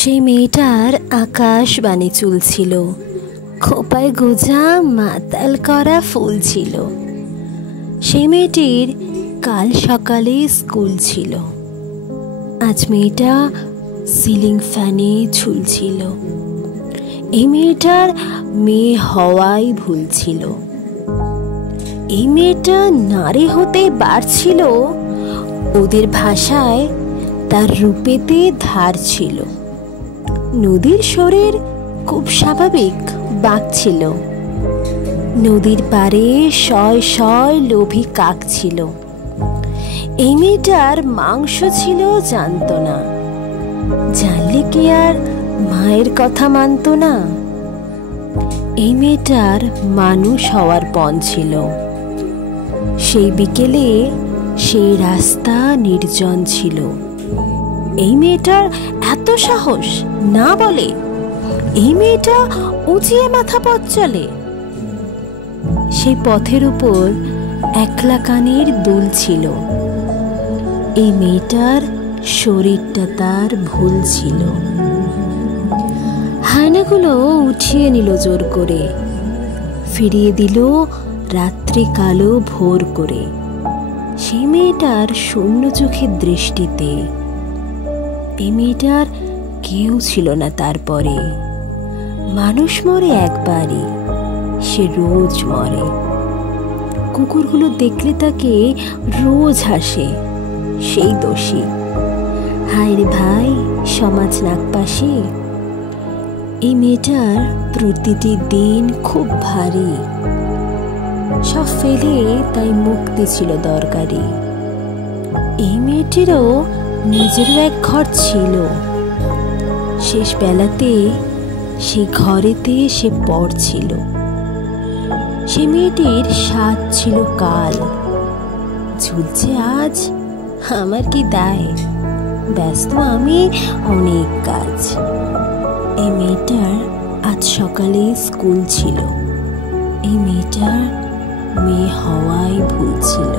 সেই মেয়েটার আকাশবাণী চুল ছিল, খোপায় গোজা মাতাল করা ফুল ছিল। সেই মেয়েটির কাল সকালে স্কুল ছিল, আজ মেয়েটা সিলিং ফ্যানে ঝুলছিল। এই মেয়েটার মেয়ে হওয়াই ভুল ছিল। এই মেয়েটা নারী হতে বাড়ছিল, ওদের ভাষায় তার রূপেতে ধার ছিল। নদীর শরীর খুব স্বাভাবিক বাঁক ছিল, নদীর পাড়ে শয় শয় লোভী কাক ছিল। এই মেয়েটার মাংস ছিল জানত না, জানলে কি আর মায়ের কথা মানত না। এই মেয়েটার মানুষ হওয়ার পণ ছিল। সেই বিকেলে সেই রাস্তা নির্জন ছিল। এই মেয়েটার এত সাহস না বলে, এই মেয়েটা উঁচিয়ে মাথা পথ চলে। সেই পথের উপর একলা কানের দুল ছিল। এই মেয়েটার শরীরটা তার ভুল ছিল। হায়নাগুলো উঠিয়ে নিল জোর করে, ফিরিয়ে দিল রাত্রি কালো ভোর করে। সেই মেয়েটার শূন্য চোখের দৃষ্টিতে এই মেয়েটার কেউ ছিল না। তারপরে মানুষ মরে একবারই, সে রোজ মরে। কুকুরগুলো দেখলে তাকে রোজ হাসে, সেই দোষী। হায় রে ভাই, সমাজ নাগপাশে। এই মেয়েটার প্রতিটি দিন খুব ভারী, সব ফেলে তাই মুক্তি ছিল দরকারি। এই মেয়েটিরও নিজেরও এক ঘর ছিল, শেষ বেলাতে সেই ঘরেতে সে পড়ছিল। সে মেয়েটির স্বাদ ছিল কাল, ঝুলছে আজ, আমার কি দায়, ব্যস্ত আমি অনেক কাজ। এই মেয়েটার আজ সকালে স্কুল ছিল। এই মেয়েটার মেয়ে হওয়াই ভুল ছিল।